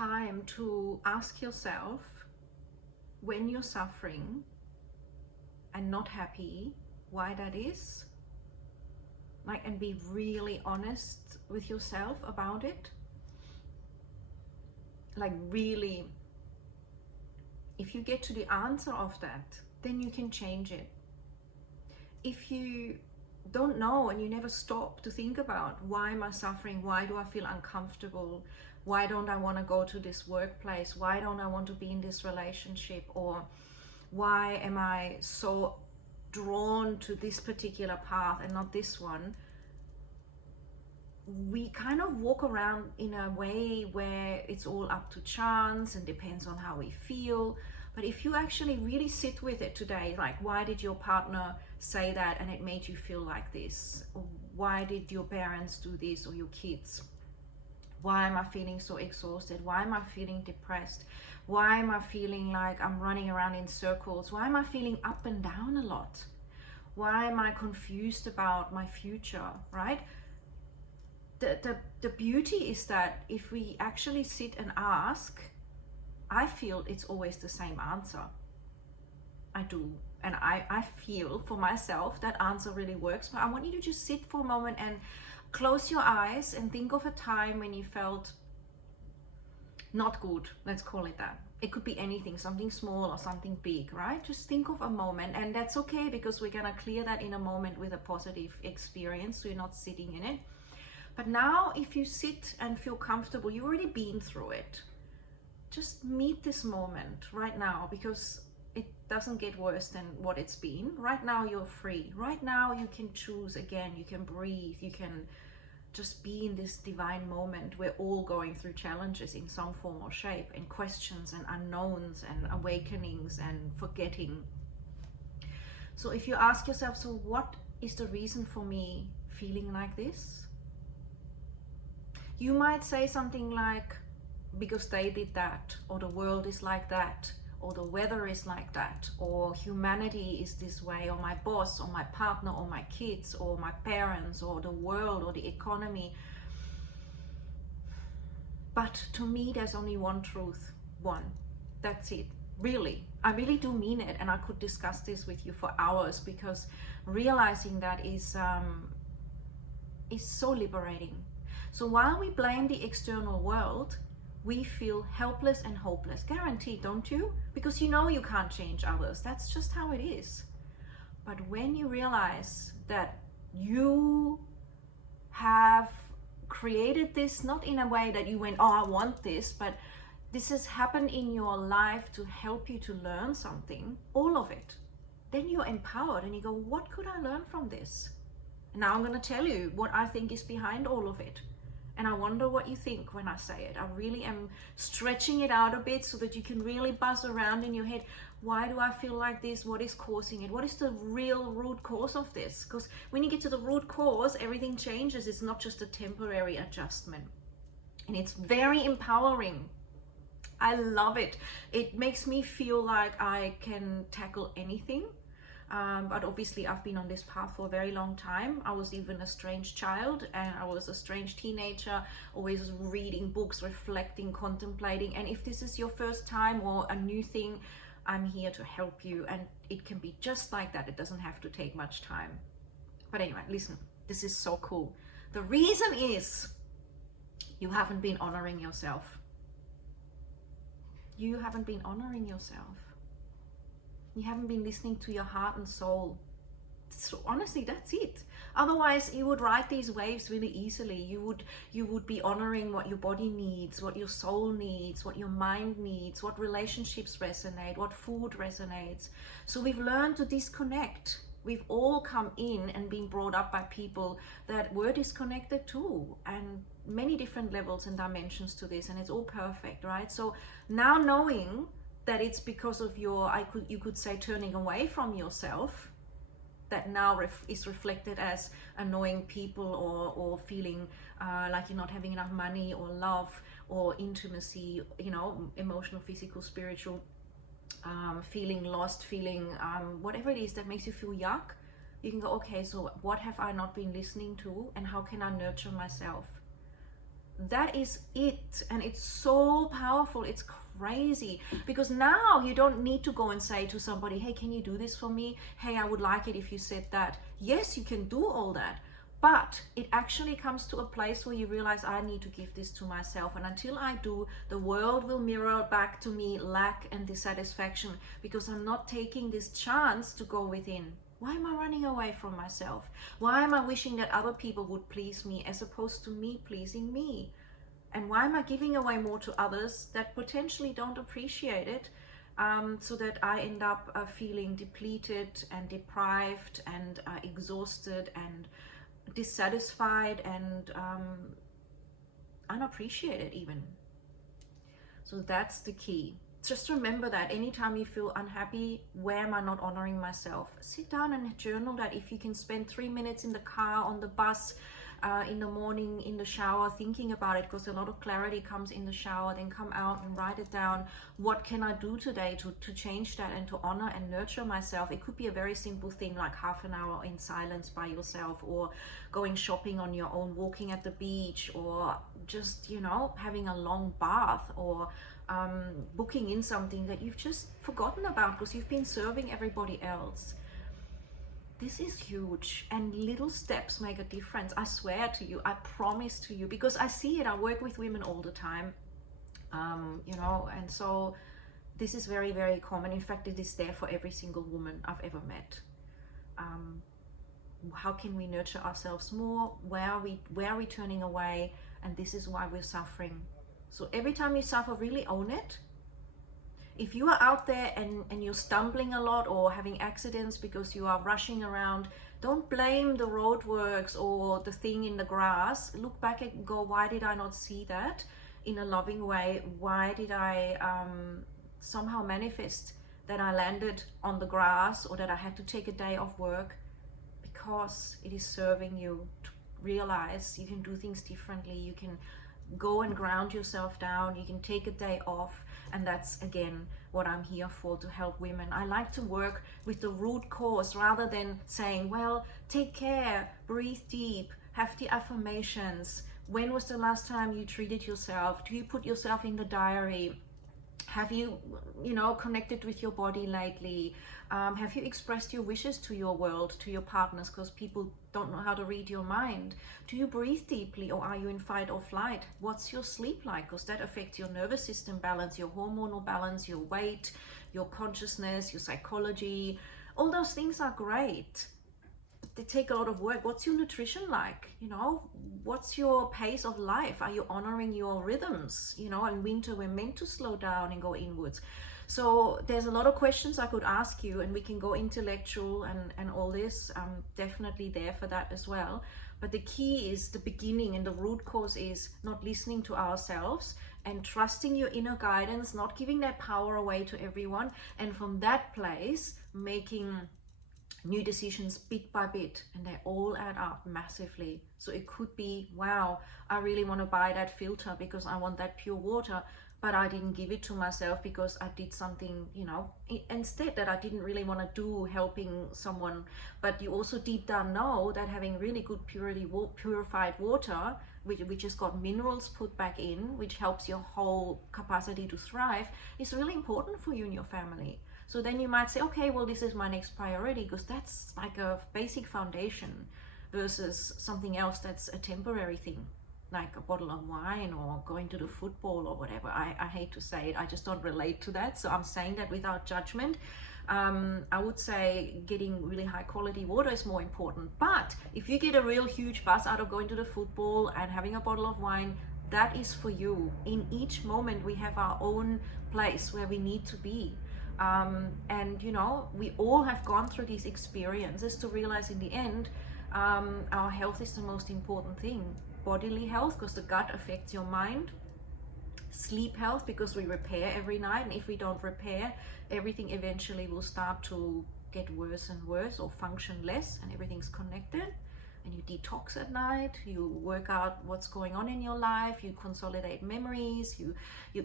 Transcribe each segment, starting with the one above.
time to ask yourself, when you're suffering and not happy, why that is, like, and be really honest with yourself about it. Like, really, if you get to the answer of that, then you can change it. If you don't know and you never stop to think about, why am I suffering? Why do I feel uncomfortable? Why don't I want to go to this workplace? Why don't I want to be in this relationship? Or why am I so drawn to this particular path and not this one? We kind of walk around in a way where it's all up to chance and depends on how we feel. But if you actually really sit with it today, like, why did your partner say that and it made you feel like this? Or why did your parents do this, or your kids? Why am I feeling so exhausted? Why am I feeling depressed? Why am I feeling like I'm running around in circles? Why am I feeling up and down a lot? Why am I confused about my future, right? The beauty is that if we actually sit and ask, I feel it's always the same answer. I do. And I feel for myself that answer really works. But I want you to just sit for a moment and close your eyes and think of a time when you felt not good. Let's call it that. It could be anything, something small or something big, right? Just think of a moment, and that's okay, because we're gonna clear that in a moment with a positive experience, so you're not sitting in it. But now, if you sit and feel comfortable, you've already been through it. Just meet this moment right now, because it doesn't get worse than what it's been. Right now you're free. Right now you can choose again, you can breathe, you can just be in this divine moment. We're all going through challenges in some form or shape, and questions and unknowns and awakenings and forgetting. So if you ask yourself, so what is the reason for me feeling like this? You might say something like, because they did that, or the world is like that, or the weather is like that, or humanity is this way, or my boss, or my partner, or my kids, or my parents, or the world, or the economy. But to me, there's only one truth. One. That's it. Really. I really do mean it. And I could discuss this with you for hours, because realizing that is so liberating. So while we blame the external world, we feel helpless and hopeless. Guaranteed, don't you? Because you know you can't change others. That's just how it is. But when you realize that you have created this, not in a way that you went, oh, I want this, but this has happened in your life to help you to learn something, all of it, then you're empowered and you go, what could I learn from this? And now I'm going to tell you what I think is behind all of it. And I wonder what you think when I say it. I really am stretching it out a bit so that you can really buzz around in your head. Why do I feel like this? What is causing it? What is the real root cause of this? Because when you get to the root cause, everything changes. It's not just a temporary adjustment. And it's very empowering. I love it. It makes me feel like I can tackle anything. But obviously I've been on this path for a very long time. I was even a strange child, and I was a strange teenager, always reading books, reflecting, contemplating. And if this is your first time or a new thing, I'm here to help you. And it can be just like that. It doesn't have to take much time. But anyway, listen, this is so cool. The reason is you haven't been honoring yourself. You haven't been honoring yourself. You haven't been listening to your heart and soul. So honestly, that's it. Otherwise, you would ride these waves really easily. You would be honoring what your body needs, what your soul needs, what your mind needs, what relationships resonate, what food resonates. So we've learned to disconnect. We've all come in and been brought up by people that were disconnected too, and many different levels and dimensions to this, and it's all perfect, right? So now knowing that it's because of your, you could say, turning away from yourself, that now is reflected as annoying people, or feeling like you're not having enough money or love or intimacy, you know, emotional, physical, spiritual, feeling lost, feeling whatever it is that makes you feel yuck. You can go, okay, so what have I not been listening to, and how can I nurture myself? That is it. And it's so powerful. It's crazy, because now you don't need to go and say to somebody, hey, can you do this for me? Hey, I would like it if you said that. Yes, you can do all that, but it actually comes to a place where you realize, I need to give this to myself, and until I do, the world will mirror back to me lack and dissatisfaction, because I'm not taking this chance to go within. Why am I running away from myself? Why am I wishing that other people would please me as opposed to me pleasing me? And why am I giving away more to others that potentially don't appreciate it, so that I end up feeling depleted and deprived and exhausted and dissatisfied and unappreciated even. So that's the key. Just remember that anytime you feel unhappy, where am I not honoring myself? Sit down and journal that. If you can spend 3 minutes in the car, on the bus, in the morning, in the shower, thinking about it, because a lot of clarity comes in the shower. Then come out and write it down. What can I do today to change that and to honor and nurture myself? It could be a very simple thing, like half an hour in silence by yourself, or going shopping on your own, walking at the beach, or just, you know, having a long bath, or booking in something that you've just forgotten about because you've been serving everybody else. This is huge, and little steps make a difference. I swear to you, I promise to you, because I see it. I work with women all the time, you know, and so this is very, very common. In fact, it is there for every single woman I've ever met. How can we nurture ourselves more? Where are we turning away? And this is why we're suffering. So every time you suffer, really own it. If you are out there and you're stumbling a lot or having accidents because you are rushing around, don't blame the roadworks or the thing in the grass. Look back and go, why did I not see that in a loving way? Why did I somehow manifest that I landed on the grass, or that I had to take a day off work? Because it is serving you to realize you can do things differently. You can go and ground yourself down. You can take a day off. And that's, again, what I'm here for, to help women. I like to work with the root cause rather than saying, well, take care, breathe deep, have the affirmations. When was the last time you treated yourself? Do you put yourself in the diary? Have you, connected with your body lately? Have you expressed your wishes to your world, to your partners? Because people don't know how to read your mind. Do you breathe deeply, or are you in fight or flight? What's your sleep like? Because that affects your nervous system balance, your hormonal balance, your weight, your consciousness, your psychology. All those things are great. They take a lot of work. What's your nutrition like? What's your pace of life? Are you honoring your rhythms? In winter we're meant to slow down and go inwards. So there's a lot of questions I could ask you, and we can go intellectual and all this. I'm definitely there for that as well. But the key is the beginning, and the root cause is not listening to ourselves and trusting your inner guidance, not giving that power away to everyone. And from that place, making new decisions bit by bit, and they all add up massively. So it could be, wow, I really want to buy that filter because I want that pure water, but I didn't give it to myself because I did something, instead that I didn't really want to do, helping someone. But you also deep down know that having really good purified water, which has got minerals put back in, which helps your whole capacity to thrive, is really important for you and your family. So then you might say, okay, well, this is my next priority, because that's like a basic foundation versus something else that's a temporary thing, like a bottle of wine or going to the football or whatever. I hate to say it, I just don't relate to that. So I'm saying that without judgment. I would say getting really high quality water is more important. But if you get a real huge buzz out of going to the football and having a bottle of wine, that is for you. In each moment, we have our own place where we need to be. And we all have gone through these experiences to realize in the end, our health is the most important thing. Bodily health, because the gut affects your mind. Sleep health, because we repair every night, and if we don't repair, everything eventually will start to get worse and worse, or function less, and everything's connected. And you detox at night, you work out what's going on in your life, you consolidate memories, you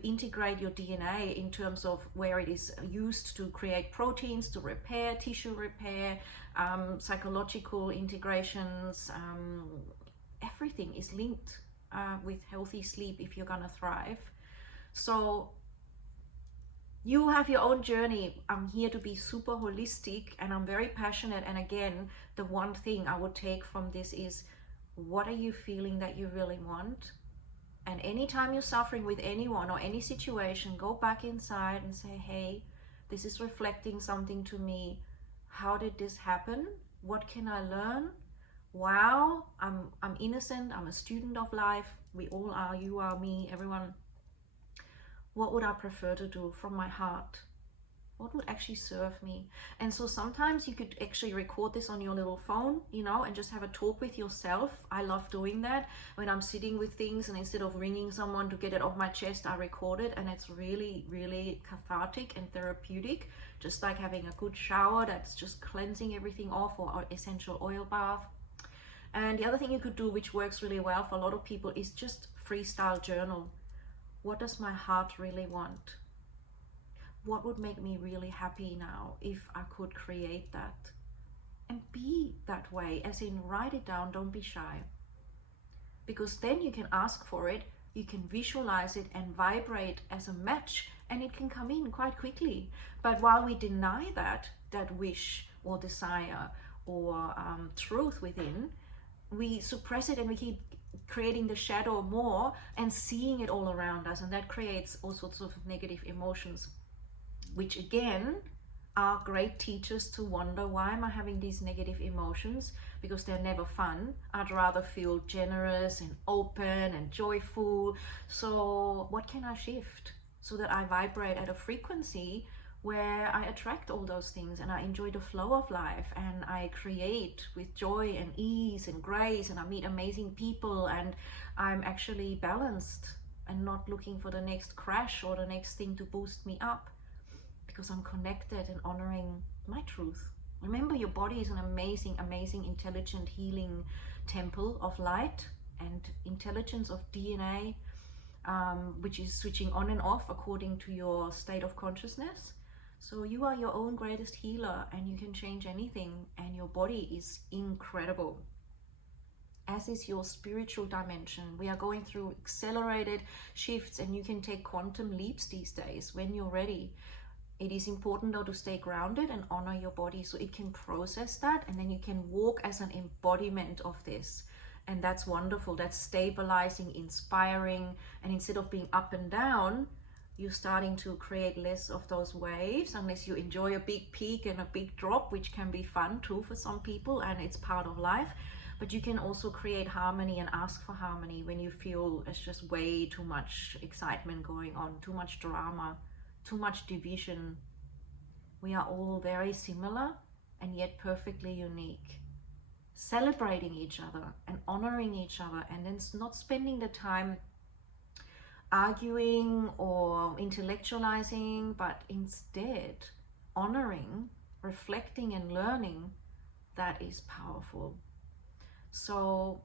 integrate your DNA in terms of where it is used to create proteins, to repair, tissue repair, psychological integrations. Everything is linked. with healthy sleep if you're gonna thrive. So you have your own journey. I'm here to be super holistic, and I'm very passionate. And again, the one thing I would take from this is, what are you feeling that you really want? And anytime you're suffering with anyone or any situation, go back inside and say, hey, this is reflecting something to me. How did this happen? What can I learn? Wow, I'm innocent. I'm a student of life. We all are. You are, me, everyone. What would I prefer to do from my heart? What would actually serve me? And so sometimes you could actually record this on your little phone, you know, and just have a talk with yourself. I love doing that when I'm sitting with things, and instead of ringing someone to get it off my chest, I record it, and it's really, really cathartic and therapeutic, just like having a good shower that's just cleansing everything off, or essential oil bath. And the other thing you could do, which works really well for a lot of people, is just freestyle journal. What does my heart really want? What would make me really happy now if I could create that? And be that way, as in write it down, don't be shy. Because then you can ask for it, you can visualize it and vibrate as a match, and it can come in quite quickly. But while we deny that wish or desire or truth within, we suppress it and we keep creating the shadow more and seeing it all around us, and that creates all sorts of negative emotions, which again are great teachers to wonder, why am I having these negative emotions? Because they're never fun. I'd rather feel generous and open and joyful. So what can I shift so that I vibrate at a frequency where I attract all those things, and I enjoy the flow of life, and I create with joy and ease and grace, and I meet amazing people, and I'm actually balanced and not looking for the next crash or the next thing to boost me up, because I'm connected and honoring my truth. Remember, your body is an amazing, amazing, intelligent, healing temple of light and intelligence of DNA, which is switching on and off according to your state of consciousness. So you are your own greatest healer, and you can change anything, and your body is incredible, as is your spiritual dimension. We are going through accelerated shifts, and you can take quantum leaps these days when you're ready. It is important though to stay grounded and honor your body so it can process that, and then you can walk as an embodiment of this. And that's wonderful. That's stabilizing, inspiring, and instead of being up and down, you're starting to create less of those waves, unless you enjoy a big peak and a big drop, which can be fun too for some people, and it's part of life. But you can also create harmony and ask for harmony when you feel it's just way too much excitement going on, too much drama, too much division. We are all very similar and yet perfectly unique. Celebrating each other and honoring each other, and then not spending the time arguing or intellectualizing, but instead honoring, reflecting and learning, that is powerful. So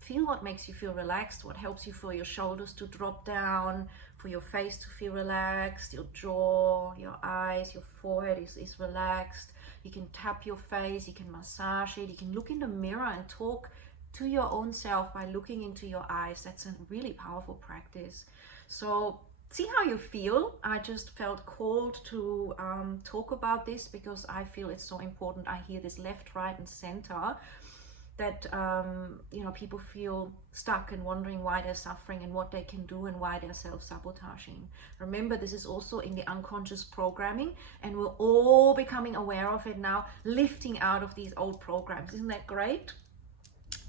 feel what makes you feel relaxed, what helps you for your shoulders to drop down, for your face to feel relaxed, your jaw, your eyes, your forehead is relaxed. You can tap your face, you can massage it, you can look in the mirror and talk to your own self by looking into your eyes. That's a really powerful practice. So see how you feel. I just felt called to talk about this because I feel it's so important. I hear this left, right and center, that you know, people feel stuck and wondering why they're suffering and what they can do and why they're self-sabotaging. Remember, this is also in the unconscious programming, and we're all becoming aware of it now, lifting out of these old programs. Isn't that great?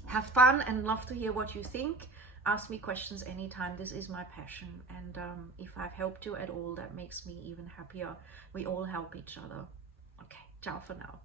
Have fun, and love to hear what you think. Ask me questions anytime. This is my passion, and if I've helped you at all, that makes me even happier. We all help each other. Okay, ciao for now.